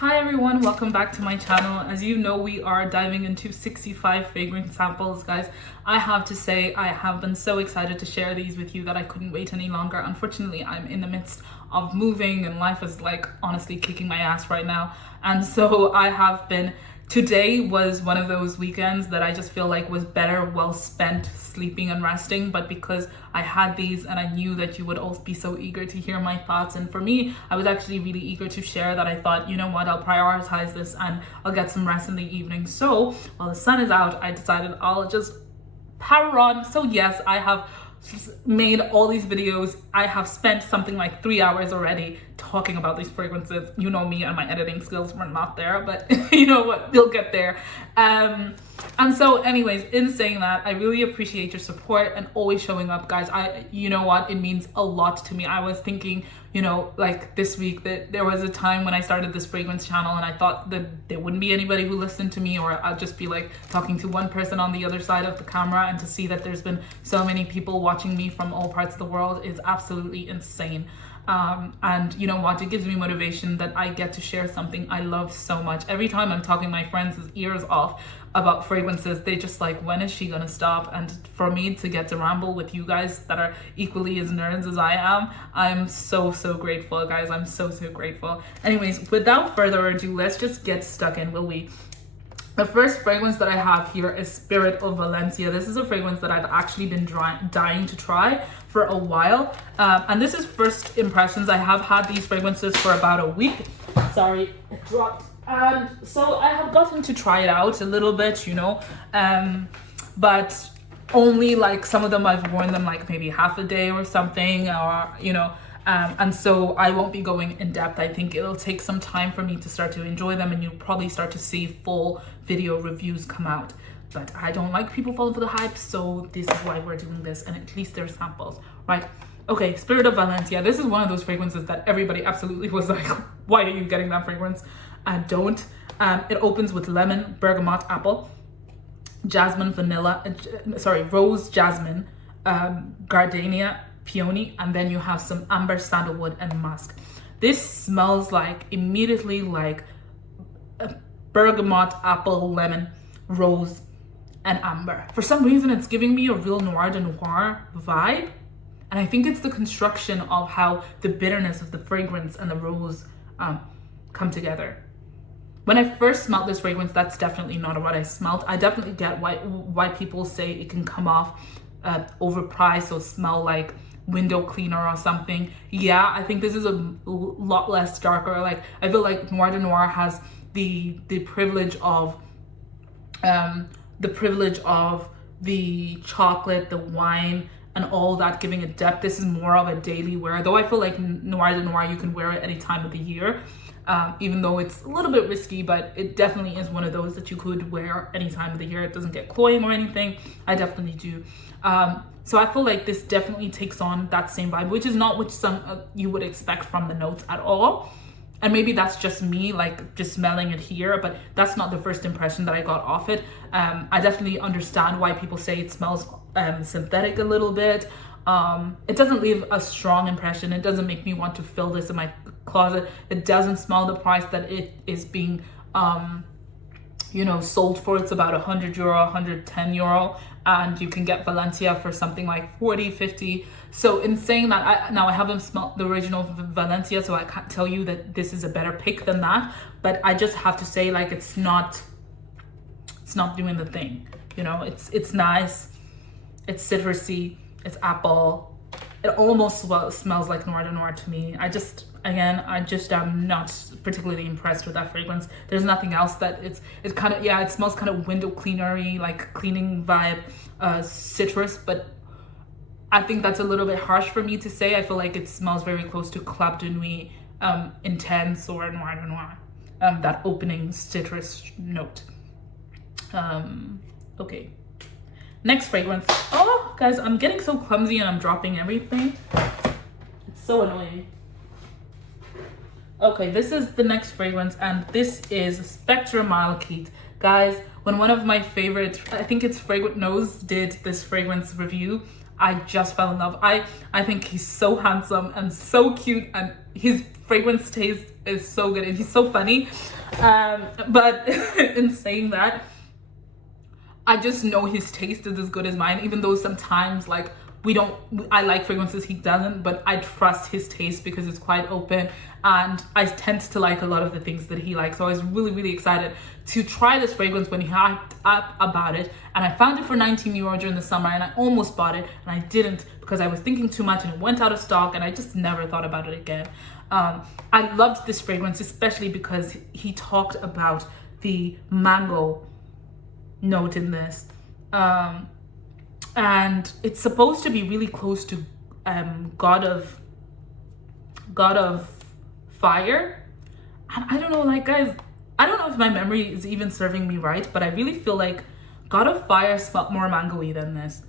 Hi everyone, welcome back to my channel. As you know, we are diving into 65 fragrance samples, guys. I have to say I have been so excited to share these with you that I couldn't wait any longer. Unfortunately, I'm in the midst of moving and life is like honestly kicking my ass right now. And so today was one of those weekends that I just feel like was better well spent sleeping and resting, but because I had these and I knew that you would all be so eager to hear my thoughts, and for me I was actually really eager to share that I thought, you know what, I'll prioritize this and I'll get some rest in the evening. So while the sun is out, I decided I'll just power on. So yes, I have made all these videos. I have spent something like 3 hours already talking about these fragrances. You know me and my editing skills were not there, but you know what, we'll get there. And so anyways, in saying that, I really appreciate your support and always showing up, guys. You know what, it means a lot to me. I was thinking, you know, like this week that there was a time when I started this fragrance channel and I thought that there wouldn't be anybody who listened to me, or I'd just be like talking to one person on the other side of the camera, and to see that there's been so many people watching me from all parts of the world is absolutely insane. And you know what, it gives me motivation that I get to share something I love so much. Every time I'm talking my friends' ears off about fragrances, they just like, when is she gonna stop? And for me to get to ramble with you guys that are equally as nerds as I am, I'm so grateful, guys. I'm so grateful. Anyways, without further ado, let's just get stuck in, will we? The first fragrance that I have here is Spirit of Valencia. This is a fragrance that I've actually been dying to try for a while. And this is first impressions. I have had these fragrances for about a week. Sorry, it dropped. And so I have gotten to try it out a little bit, you know, but only like some of them I've worn them like maybe half a day or something, or, you know, and so I won't be going in depth. I think it'll take some time for me to start to enjoy them, and you'll probably start to see full video reviews come out. But I don't like people falling for the hype, so this is why we're doing this, and at least they're samples, right? Okay, Spirit of Valencia. This is one of those fragrances that everybody absolutely was like, why are you getting that fragrance? I don't. It opens with lemon, bergamot, apple, jasmine, vanilla, rose, jasmine, gardenia, peony, and then you have some amber, sandalwood, and musk. This smells like immediately like bergamot, apple, lemon, rose, and amber. For some reason, it's giving me a real noir de noir vibe, and I think it's the construction of how the bitterness of the fragrance and the rose come together. When I first smelled this fragrance, that's definitely not what I smelled. I definitely get why people say it can come off overpriced or smell like window cleaner or something. Yeah, I think this is a lot less darker. Like, I feel like Noir de Noir has the privilege of the chocolate, the wine, and all that giving it depth. This is more of a daily wear, though I feel like Noir de Noir, you can wear it any time of the year. Even though it's a little bit risky, but it definitely is one of those that you could wear any time of the year. It doesn't get cloying or anything. I definitely do. So I feel like this definitely takes on that same vibe, which is not what some you would expect from the notes at all. And maybe that's just me, like just smelling it here, but that's not the first impression that I got off it. I definitely understand why people say it smells synthetic a little bit. It doesn't leave a strong impression. It doesn't make me want to fill this in my closet. It doesn't smell the price that it is being you know, sold for. It's about €100, €110, and you can get Valencia for something like 40, 50. So in saying that, I haven't smelled the original Valencia, so I can't tell you that this is a better pick than that, but I just have to say, like, it's not doing the thing, you know. It's nice, it's citrusy, it's apple. It almost smells like Noir de Noir to me. I just am not particularly impressed with that fragrance. There's nothing else that it's kind of, yeah, it smells kind of window cleanery, like cleaning vibe, citrus, but I think that's a little bit harsh for me to say. I feel like it smells very close to Club de Nuit, Intense, or Noir de Noir, that opening citrus note. Okay. Next fragrance. Oh, guys, I'm getting so clumsy and I'm dropping everything. It's so annoying. Okay, this is the next fragrance, and this is Spectre Malachite. Guys, when one of my favorite, I think it's Fragrant Nose, did this fragrance review, I just fell in love. I think he's so handsome and so cute, and his fragrance taste is so good, and he's so funny. But in saying that, I just know his taste is as good as mine, even though sometimes like I like fragrances he doesn't, but I trust his taste because it's quite open, and I tend to like a lot of the things that he likes. So I was really, really excited to try this fragrance when he hyped up about it, and I found it for 19 euro during the summer, and I almost bought it, and I didn't because I was thinking too much and it went out of stock, and I just never thought about it again. I loved this fragrance, especially because he talked about the mango note in this. And it's supposed to be really close to God of Fire. And I don't know, like, guys, I don't know if my memory is even serving me right, but I really feel like God of Fire smelled more mango-y than this.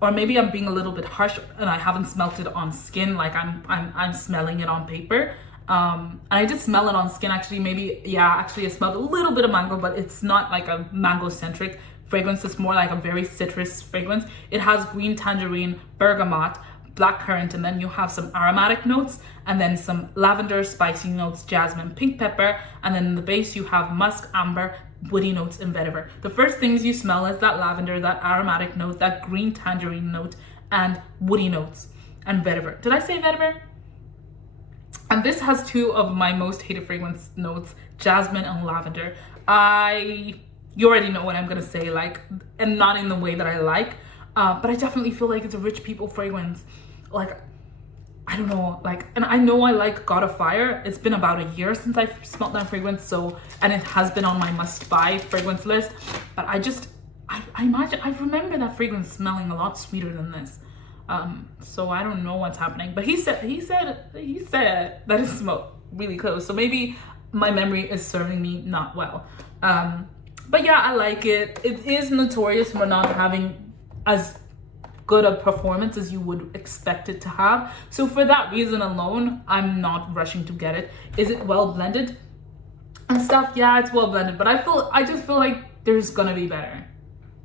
Or maybe I'm being a little bit harsh and I haven't smelt it on skin, like I'm smelling it on paper. And I did smell it on skin, actually. Maybe, yeah, actually I smelled a little bit of mango, but it's not like a mango-centric fragrance. It's more like a very citrus fragrance. It has green tangerine, bergamot, blackcurrant, and then you have some aromatic notes, and then some lavender, spicy notes, jasmine, pink pepper, and then in the base you have musk, amber, woody notes, and vetiver. The first things you smell is that lavender, that aromatic note, that green tangerine note, and woody notes, and vetiver. Did I say vetiver? And this has two of my most hated fragrance notes, jasmine and lavender. You already know what I'm gonna say, like, and not in the way that I like, but I definitely feel like it's a rich people fragrance. Like, I don't know, like, and I know I like God of Fire. It's been about a year since I smelled that fragrance, so, and it has been on my must-buy fragrance list, but I remember that fragrance smelling a lot sweeter than this. So I don't know what's happening, but he said that it smelled really close, so maybe my memory is serving me not well. But yeah, I like it. It is notorious for not having as good a performance as you would expect it to have. So for that reason alone, I'm not rushing to get it. Is it well blended and stuff? Yeah, it's well blended, but I just feel like there's gonna be better.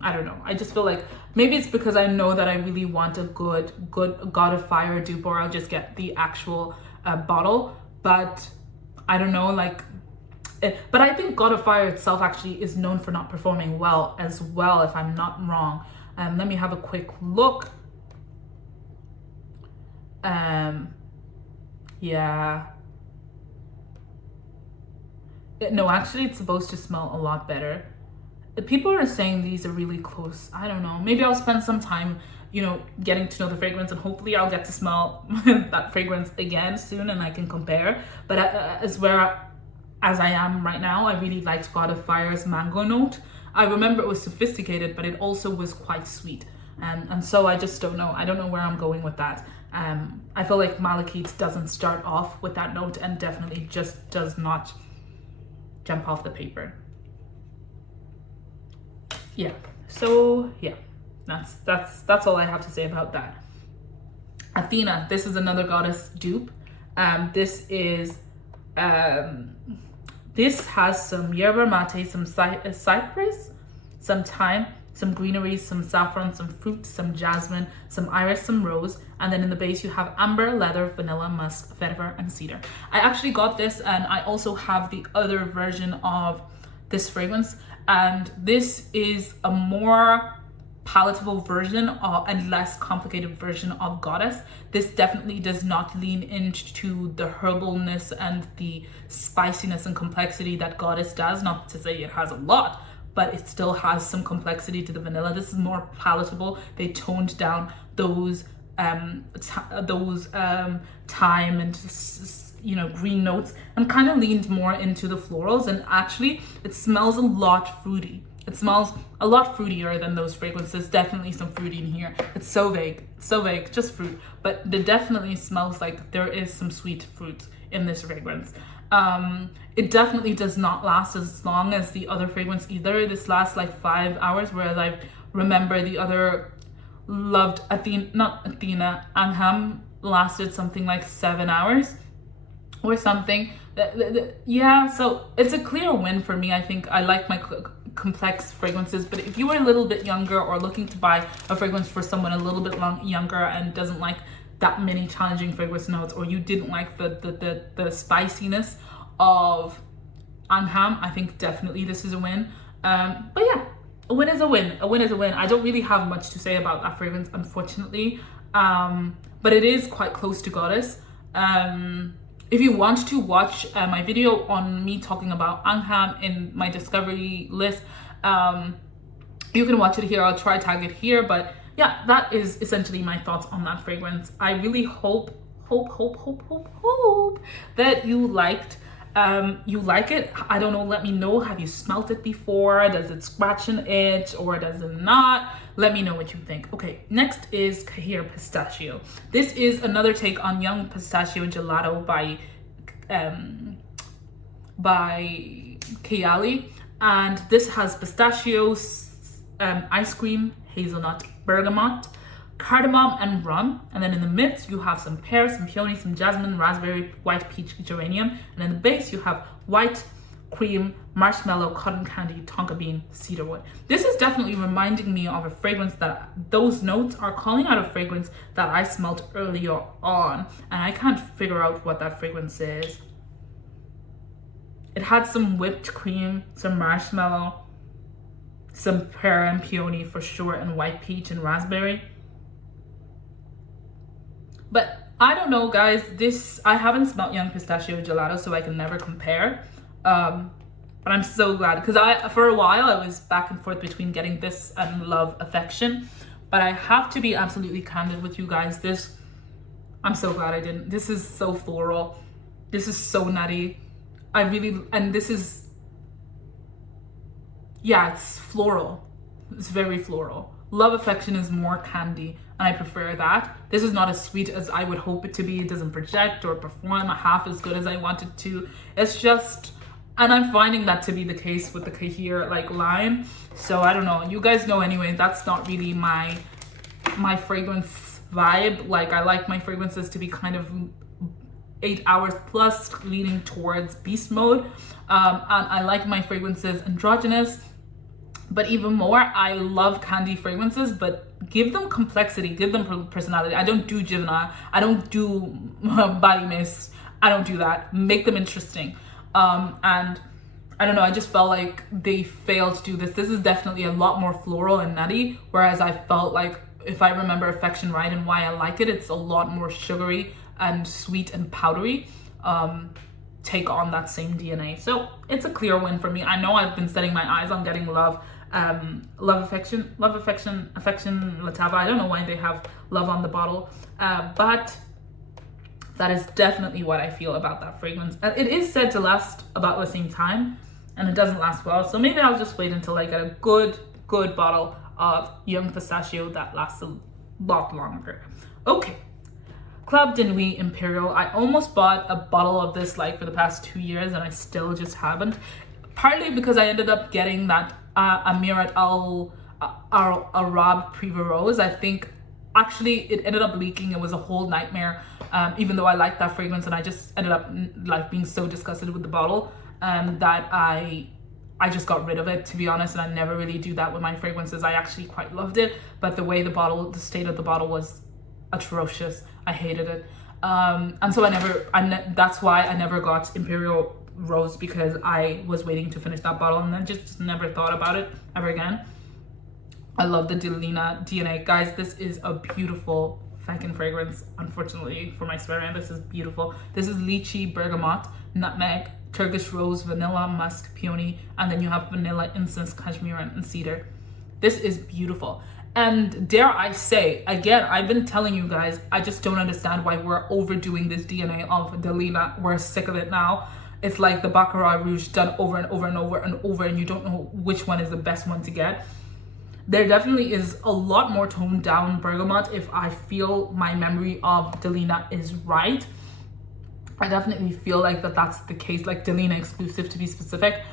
I don't know. I just feel like maybe it's because I know that I really want a good God of Fire dupe, or I'll just get the actual bottle. But I don't know, like, but I think God of Fire itself actually is known for not performing well as well, if I'm not wrong. Let me have a quick look. Yeah. No, actually it's supposed to smell a lot better. People are saying these are really close. I don't know. Maybe I'll spend some time, you know, getting to know the fragrance, and hopefully I'll get to smell that fragrance again soon and I can compare. But as I am right now, I really liked God of Fire's mango note. I remember it was sophisticated, but it also was quite sweet. And so I just don't know. I don't know where I'm going with that. I feel like Malachite doesn't start off with that note and definitely just does not jump off the paper. Yeah, so yeah, that's all I have to say about that. Athena, this is another goddess dupe. This has some yerba mate, some cypress, some thyme, some greenery, some saffron, some fruit, some jasmine, some iris, some rose, and then in the base you have amber, leather, vanilla, musk, vetiver, and cedar. I actually got this, and I also have the other version of this fragrance, and this is a more palatable version and less complicated version of Goddess. This definitely does not lean into the herbalness and the spiciness and complexity that Goddess does. Not to say it has a lot, but it still has some complexity to the vanilla. This is more palatable. They toned down those thyme and, you know, green notes, and kind of leaned more into the florals, and actually it smells a lot fruity. It smells a lot fruitier than those fragrances. Definitely some fruit in here. It's so vague, just fruit, but it definitely smells like there is some sweet fruit in this fragrance. It definitely does not last as long as the other fragrance either. This lasts like 5 hours, whereas I remember the other loved Anham lasted something like 7 hours or something. Yeah, so it's a clear win for me. I think I like my complex fragrances, but if you were a little bit younger or looking to buy a fragrance for someone a little bit younger and doesn't like that many challenging fragrance notes, or you didn't like the spiciness of Anham, I think definitely this is a win. But yeah, a win is a win. A win is a win. I don't really have much to say about that fragrance, unfortunately. But it is quite close to Goddess. If you want to watch my video on me talking about Anham in my discovery list, you can watch it here. I'll try tag it here. But yeah, that is essentially my thoughts on that fragrance. I really hope that you liked. You like it. I don't know, let me know. Have you smelt it before? Does it scratch an itch or does it not? Let me know what you think. Okay, next is Khair Pistachio. This is another take on Young Pistachio Gelato by Imperiale, and this has pistachios, ice cream, hazelnut, bergamot, cardamom, and rum. And then in the midst you have some pear, some peony, some jasmine, raspberry, white peach, geranium, and in the base you have white cream, marshmallow, cotton candy, tonka bean, cedarwood. This is definitely reminding me of a fragrance that those notes are calling out a fragrance that I smelled earlier on, and I can't figure out what that fragrance is. It had some whipped cream, some marshmallow, some pear and peony for sure, and white peach and raspberry. But I don't know, guys, I haven't smelled Young Pistachio Gelato, so I can never compare. But I'm so glad, because for a while I was back and forth between getting this and Love Affection, but I have to be absolutely candid with you guys. I'm so glad I didn't. This is so floral. This is so nutty. Yeah, it's floral. It's very floral. Love Affection is more candy, and I prefer that. This is not as sweet as I would hope it to be. It doesn't project or perform half as good as I want it to. It's just, and I'm finding that to be the case with the Khair line. So I don't know. You guys know anyway, that's not really my fragrance vibe. I like my fragrances to be kind of 8 hours plus, leaning towards beast mode. And I like my fragrances androgynous. But even more, I love candy fragrances, but give them complexity, give them personality. I don't do juvenile, I don't do body mist, I don't do that. Make them interesting. And I don't know, I just felt like they failed to do this. This is definitely a lot more floral and nutty, whereas I felt like, if I remember Affection right and why I like it, it's a lot more sugary and sweet and powdery. Take on that same DNA. So it's a clear win for me. I know I've been setting my eyes on getting Love Affection, Lattafa. I don't know why they have love on the bottle, but that is definitely what I feel about that fragrance. It is said to last about the same time, and it doesn't last well. So maybe I'll just wait until I get a good bottle of Young Pistachio that lasts a lot longer. Okay. Club de Nuit Imperial. I almost bought a bottle of this for the past 2 years, and I still just haven't. Partly because I ended up getting that Amirat Arab Privé Rose. I think actually it ended up leaking. It was a whole nightmare, even though I liked that fragrance, and I just ended up being so disgusted with the bottle that I just got rid of it, to be honest. And I never really do that with my fragrances. I actually quite loved it, but the state of the bottle was atrocious. I hated it, and so that's why I never got Imperial Rose, because I was waiting to finish that bottle and then just never thought about it ever again. I love the Delina DNA, guys. This is a beautiful fucking fragrance. Unfortunately for my swearing, this is beautiful. This is lychee, bergamot, nutmeg, Turkish rose, vanilla, musk, peony, and then you have vanilla, incense, cashmere, and cedar. This is beautiful. And dare I say, again, I've been telling you guys, I just don't understand why we're overdoing this DNA of Delina. We're sick of it now. It's like the Baccarat Rouge done over and over and over and over, and you don't know which one is the best one to get. There definitely is a lot more toned down bergamot, if I feel my memory of Delina is right. I definitely feel like that's the case, Delina exclusive to be specific.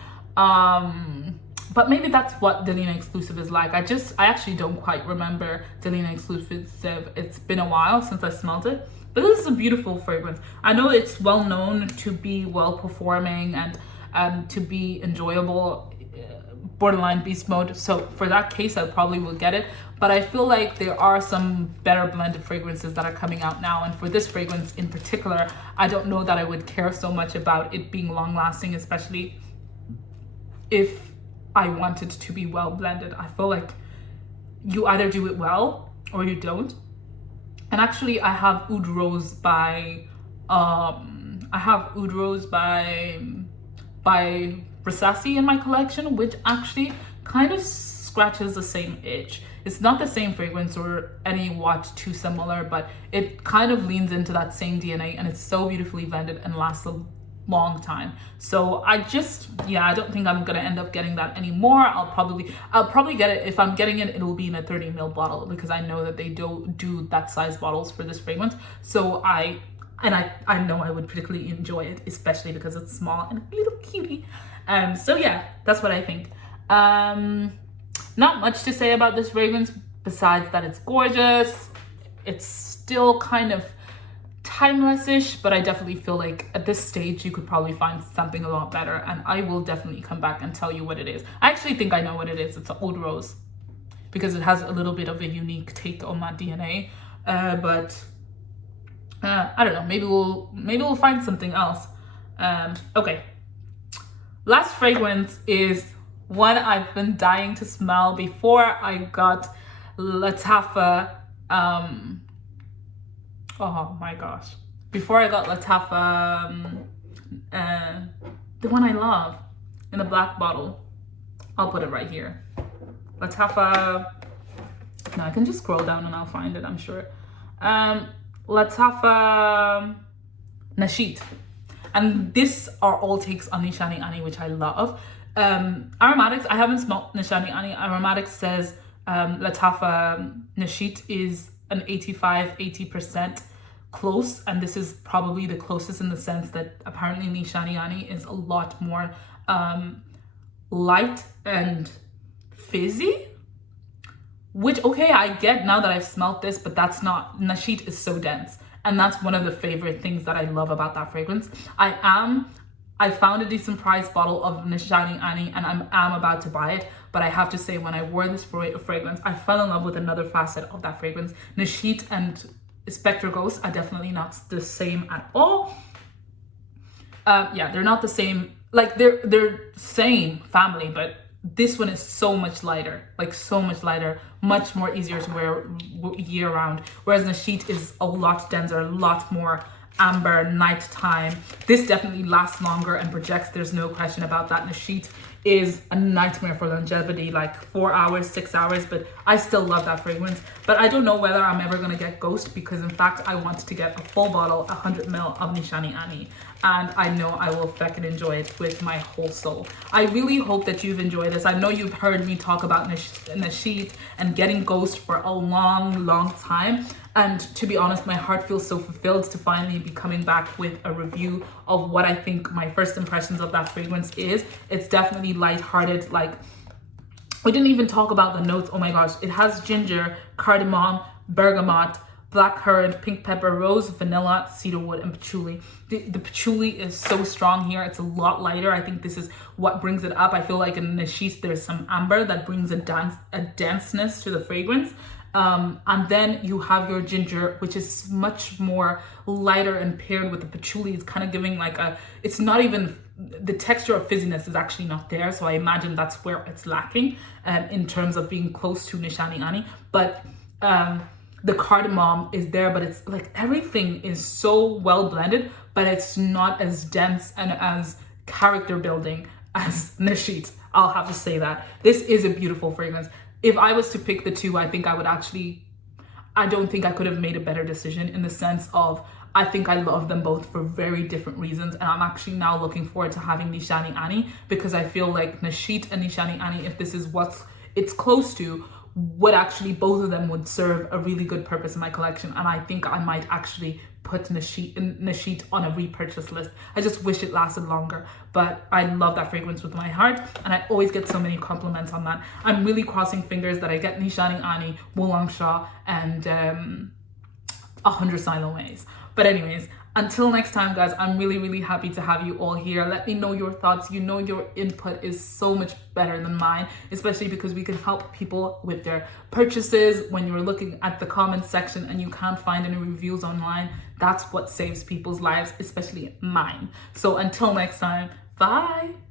But maybe that's what Delina exclusive is like. I actually don't quite remember Delina exclusive. It's been a while since I smelled it. But this is a beautiful fragrance. I know it's well known to be well performing and to be enjoyable, borderline beast mode. So for that case, I probably will get it. But I feel like there are some better blended fragrances that are coming out now. And for this fragrance in particular, I don't know that I would care so much about it being long lasting, especially if I want it to be well blended. I feel like you either do it well or you don't. And actually I have Oud Rose by Versace in my collection, which actually kind of scratches the same itch. It's not the same fragrance or any watt too similar, but it kind of leans into that same DNA, and it's so beautifully blended and lasts a long time. So I don't think I'm gonna end up getting that anymore. I'll probably get it. If I'm getting it, it'll be in a 30 ml bottle, because I know that they do that size bottles for this fragrance. So I know I would particularly enjoy it, especially because it's small and a little cutie. So yeah, that's what I think. Not much to say about this fragrance besides that it's gorgeous. It's still kind of timeless-ish, but I definitely feel like at this stage you could probably find something a lot better, and I will definitely come back and tell you what it is. I actually think I know what it is. It's an Oud Rose, because it has a little bit of a unique take on my DNA, but I don't know, maybe we'll find something else. Okay, last fragrance is one I've been dying to smell before I got Lattafa. Oh my gosh, before I got Lattafa, the one I love in the black bottle. I'll put it right here. Lattafa, no, I can just scroll down and I'll find it, I'm sure. Lattafa Nashit. And this are all takes on Nishani Ani, which I love. Aromatics, I haven't smelled Nishani Ani. Aromatics says Lattafa Nashit is an 80% close, and this is probably the closest in the sense that apparently Nishani Ani is a lot more light and fizzy, which, okay, I get now that I've smelled this, but that's not, Nashit is so dense, and that's one of the favorite things that I love about that fragrance. I found a decent price bottle of Nishani Ani, and I'm about to buy it, but I have to say, when I wore this fragrance, I fell in love with another facet of that fragrance. Nashit and Spectre Ghost are definitely not the same at all. Yeah, they're not the same, like they're same family, but this one is so much lighter, much more easier to wear year round, whereas Nashit is a lot denser, a lot more amber, nighttime. This definitely lasts longer and projects, there's no question about that. Nashit is a nightmare for longevity, like 4 hours, 6 hours, but I still love that fragrance. But I don't know whether I'm ever gonna get Ghost, because in fact I want to get a full bottle, 100 ml of Nishani Ani, and I know I will feckin' enjoy it with my whole soul. I really hope that you've enjoyed this. I know you've heard me talk about Nashit and getting Ghost for a long time, and to be honest, my heart feels so fulfilled to finally be coming back with a review of what I think my first impressions of that fragrance is. It's definitely lighthearted. Like, we didn't even talk about the notes. Oh my gosh, it has ginger, cardamom, bergamot, blackcurrant, pink pepper, rose, vanilla, cedarwood, and patchouli. The patchouli is so strong here. It's a lot lighter. I think this is what brings it up. I feel like in Nashit there's some amber that brings a denseness to the fragrance. And then you have your ginger, which is much more lighter, and paired with the patchouli, it's kind of giving like it's not even, the texture of fizziness is actually not there. So I imagine that's where it's lacking in terms of being close to Nishani Ani. But the cardamom is there, but it's like everything is so well blended, but it's not as dense and as character building as Nashit. I'll have to say that. This is a beautiful fragrance. If I was to pick the two, I think I would actually, I don't think I could have made a better decision, in the sense of, I think I love them both for very different reasons. And I'm actually now looking forward to having Nishani Ani, because I feel like Nashit and Nishani Ani, if this is what it's close to, would actually, both of them would serve a really good purpose in my collection. And I think I might actually put Nashit on a repurchase list. I just wish it lasted longer, but I love that fragrance with my heart, and I always get so many compliments on that. I'm really crossing fingers that I get Nishani Ani, Wulong Shah, and 100 Siloways. But anyways, Until next time, guys, I'm really happy to have you all here. Let me know your thoughts. You know, your input is so much better than mine, especially because we can help people with their purchases. When you're looking at the comments section and you can't find any reviews online, that's what saves people's lives, especially mine. So until next time, bye.